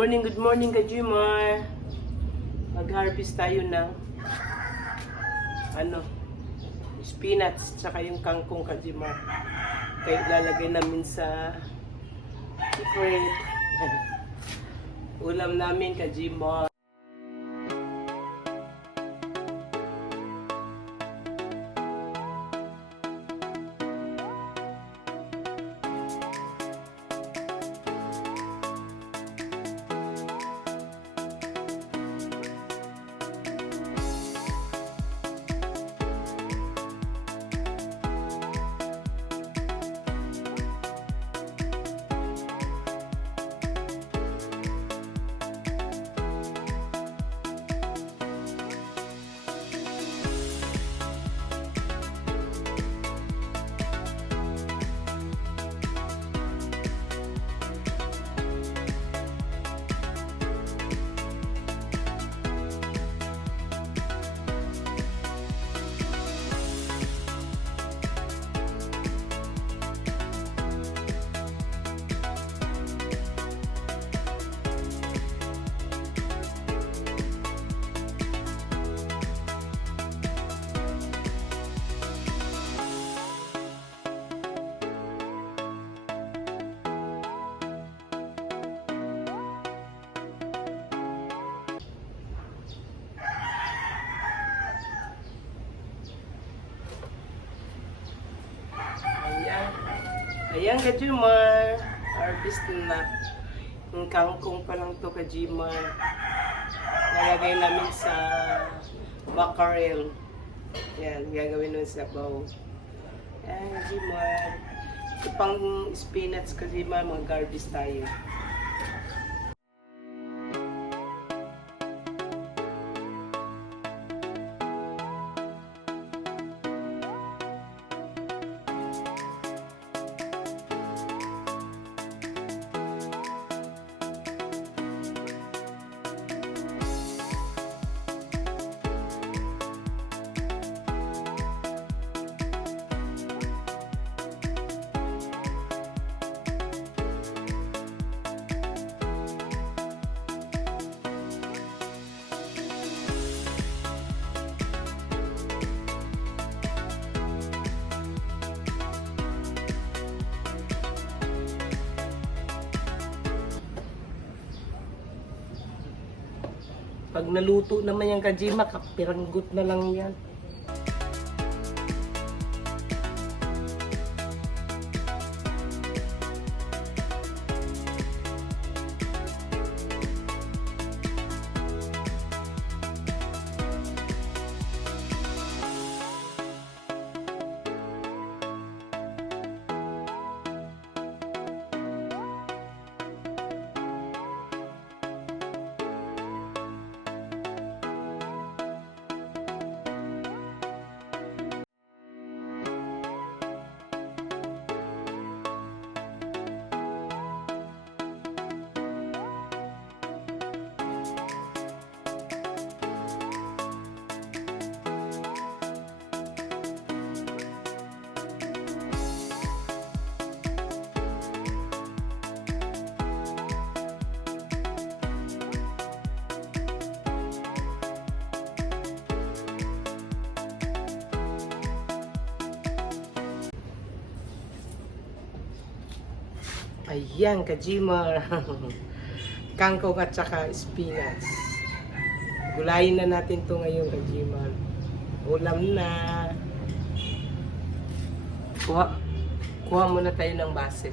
morning, good morning ka Jimar. Mag-harvest tayo ng ano, spinach tsaka yung kangkong ka Jimar. Kaya lalagay namin sa secret. Ulam namin ka Jimar. Ayan ka Jimar. Harvest na. Yung kangkong pa lang to ka Jimar. Nalagay namin sa mackerel. Yan, gagawin nun sa bowl. Ayan, Jimar. Ito pang spinach ka Jimar, mga garbage tayo. Pag naluto naman yung kajima, kapiranggot na lang yan. Ayan, kajimar. Kangkong at saka spinach. Gulayin na natin to ngayon, kajimar. Ulam na. Kuha, kuha muna tayo ng basil.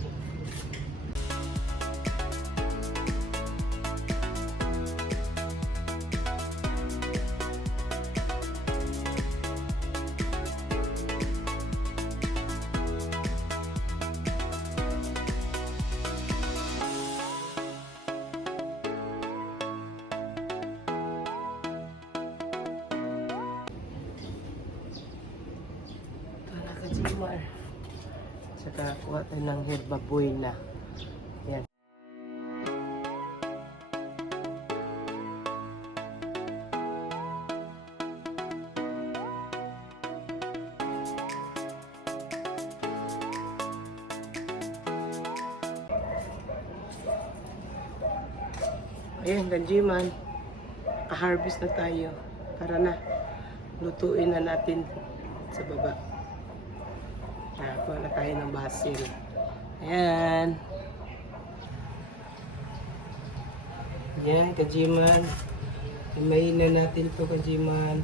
Saka kuha tayo ng herba buena. Yan. Ayan, Ganjiman. Ka-harvest na tayo. Tara na. Lutuin na natin sa baba. Nakakuha na tayo ng basil. Ayan. Ayan, Kajiman. Imayin na natin to Kajiman.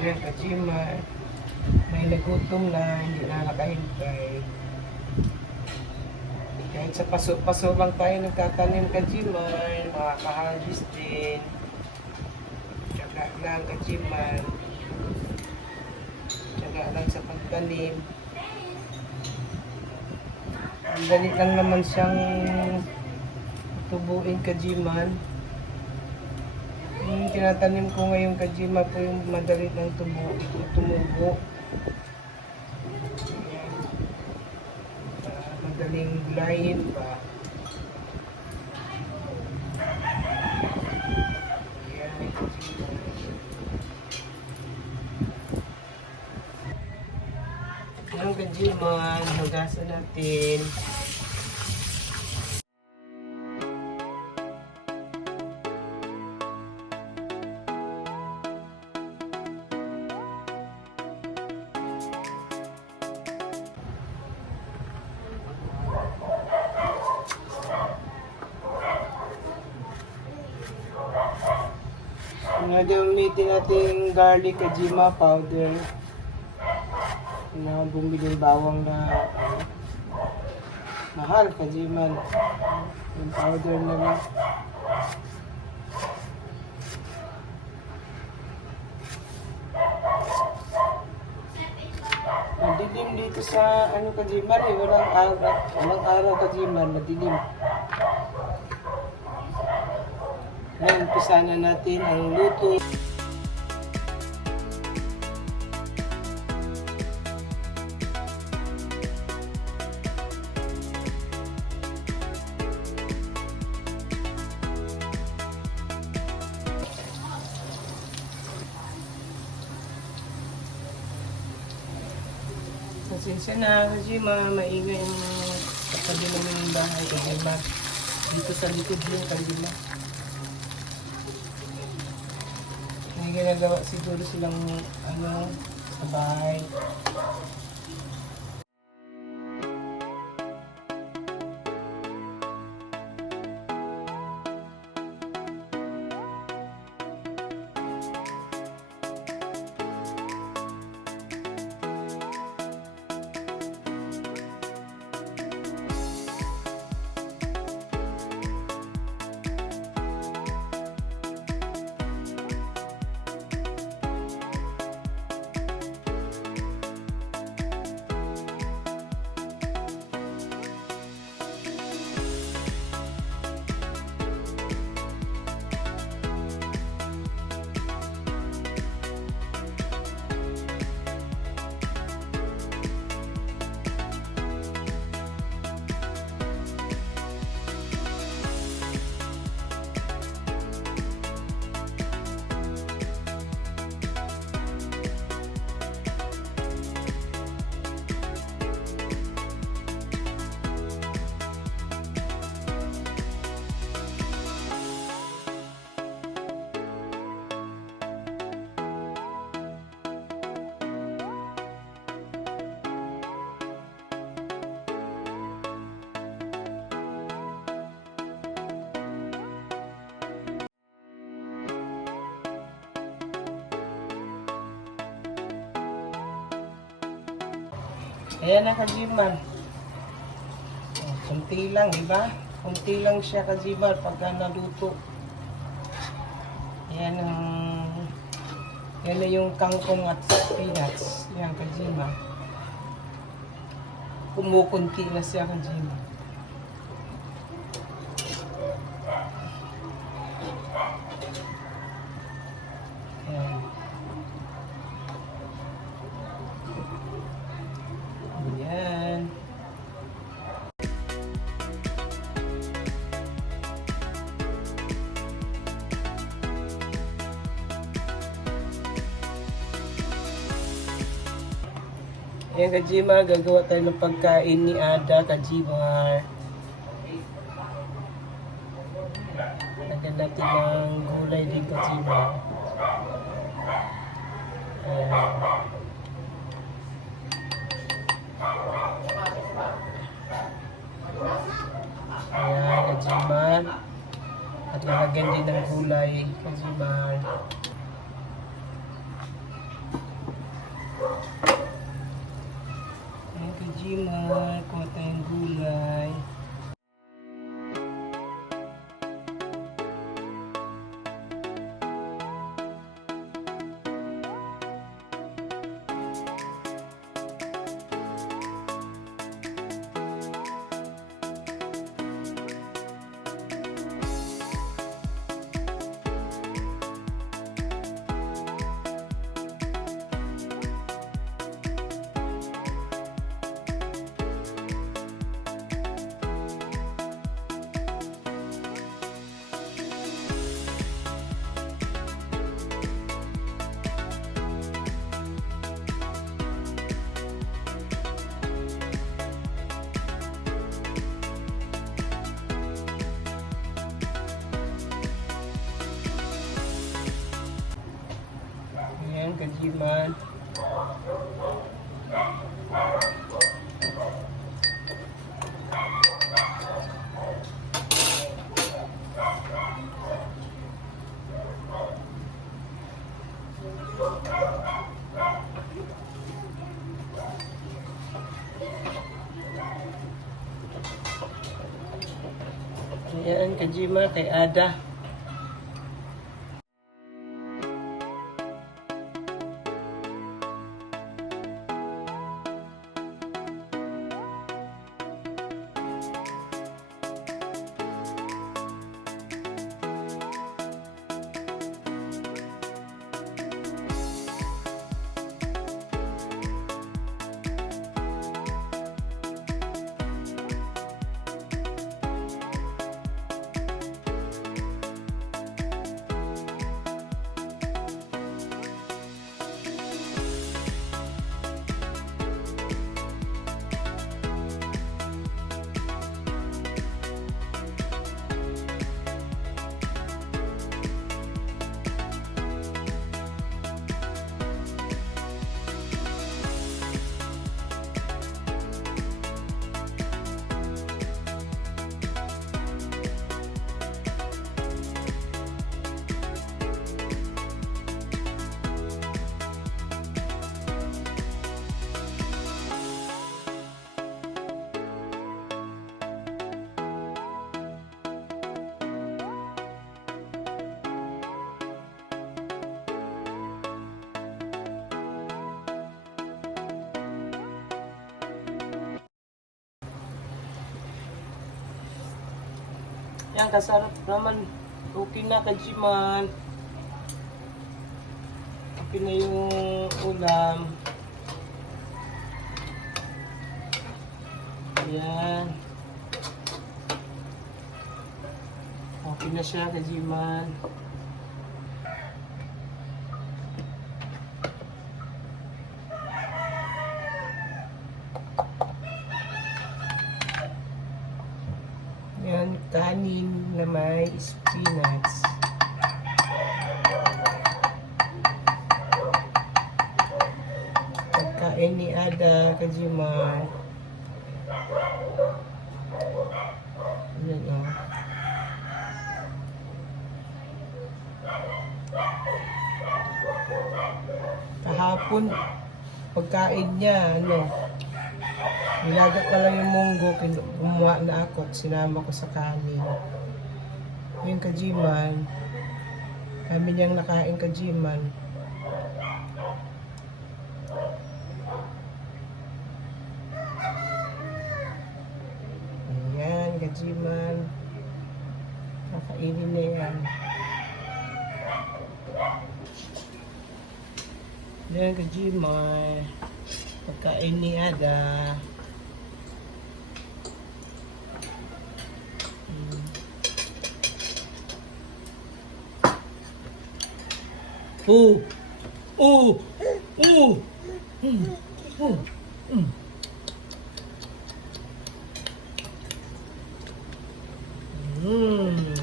Ayan, Kajiman. May nagutom na, hindi na nakahintay. Kahit sa paso-paso lang tayo nagtatanim Kajiman, makaka-harvest din. Tsaga lang Kajiman. Tsaga lang sa pagtanim. Ang dali lang naman siyang tubuin Kajiman. Yung tinatanim ko ngayon kajima po yung madali ng tubo, tumubo. Ayan. Ah, madaling gulayin pa. Ang kajima, hugasan natin. Nga gamitin natin garlic kajima powder na bumili bawang na ano, mahal kajiman yung powder na lang madilim dito sa ano kajiman eh walang araw walang araw kajiman madilim Ngayon, umpisa na natin ang luto. Pasensya na, kasi ma maingay yung namin ng bahay. Dito sa likod yung kanila. Ginagawa siguro silang ano sa bahay. Ayan na Kajimar. Oh, kunti lang, di ba? Kunti lang siya Kajimar pagka naluto. Ayan ang... Yan na yung kangkong at peanuts. Yan Kajimar. Kumukunti na siya Kajimar. Ayan, Kajimar, gagawa tayo ng pagkain ni Ada, Kajimar. Lagyan natin ng gulay din, Kajimar. Ayan. Ayan, Kajimar. At lalagyan din ng gulay, Kajimar. Ayan, Ayan, Kajimar. Ayan, Kajimar, kay Ada. Yan, kasarap naman. Okay na, Kajiman. Okay na yung ulam. Yan. Okay na siya, Kajiman. Yan, kanin na may spinach. Pagkain ni Ada Kajimar. Yan o. Kahapon, pagkain niya, ano, Nilaga pa lang yung munggo, kumuha na ako, sinama ko sa kanin. Yung kajiman, kami niyang nakain kajiman. Ayan, kajiman. Kakainin na yan. Ayan, kajiman. Pagkain ni Ada. Oh! Oh! Oh! Oh! Mm. Mm.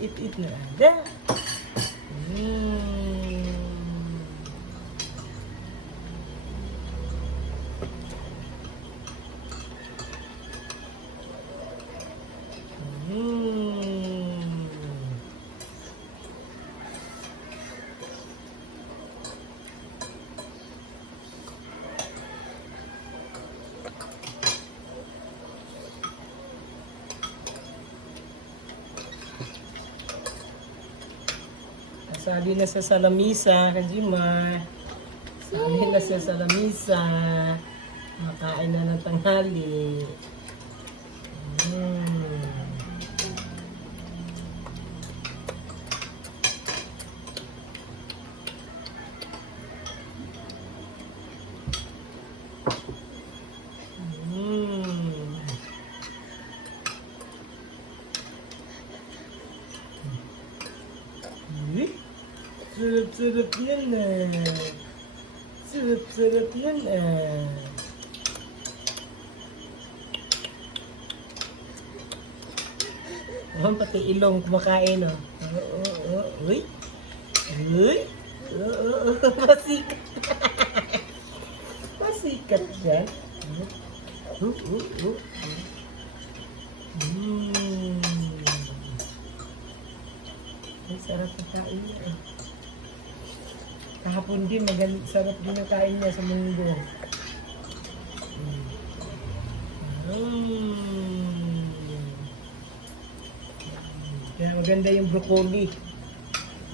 Eat it na Ada. Mm. Mm. Sali na sa salamisa, Kajima. Sali na sa salamisa. Makain na ng tanghali. Mm. Uy, Sarap-sarap yan ah. Sarap-sarap yan ah. Oh, pati ilong kumakain oh. Oo, oo, oo. Uy. Uy. Oo, oo, oo. Masikat. Masikat dyan. Uh, uh, uh, uh. Mm. Ay, sarap na kain niya eh. Kahapon din, magaling, sarap din ang kain niya sa munggo. Mm. Mm. Kaya maganda yung broccoli.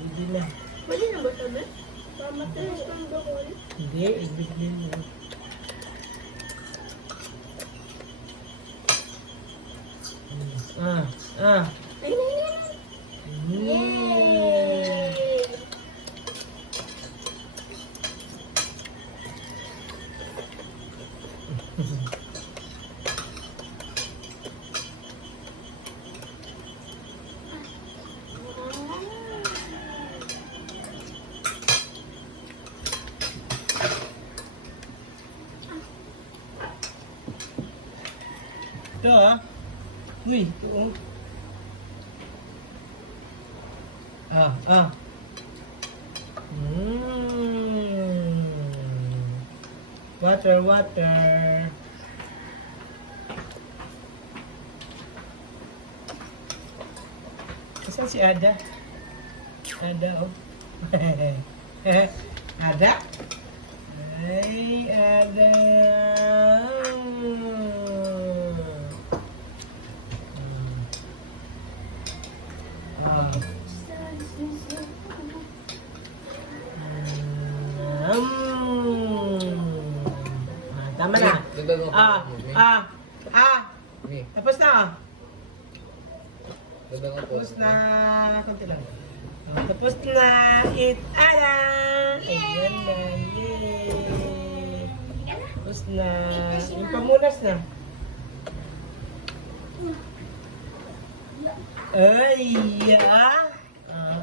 Hindi na. Pwede na ba sabi? Pamatalas ng bakol. Hindi, ibig din. Mm. Ah, ah. Mm. Ito ah. Uy, ito oh. Ah, ah. Mm. Water, water. Asan si Ada? Ada, oh. Ada? Ay, Ada. Hmm. Ah. Mm. Ah, tama na. Dagdag ako. Ah, ah, ah. Ni, Tapos na. ah. Tapos na. Kunti lang. Ah, tapos na. Eat ala. Ayan na. Yay. Tapos na. Yung pamunas na. Ay. Ah, ah.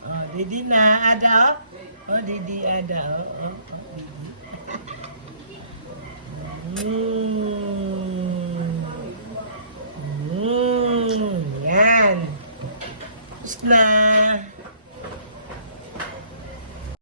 Ah, ready na. Ada, oh. Oh, Didi ada. Oh, oh, oh, Didi. Mm. Mm. Yan. Tapos na.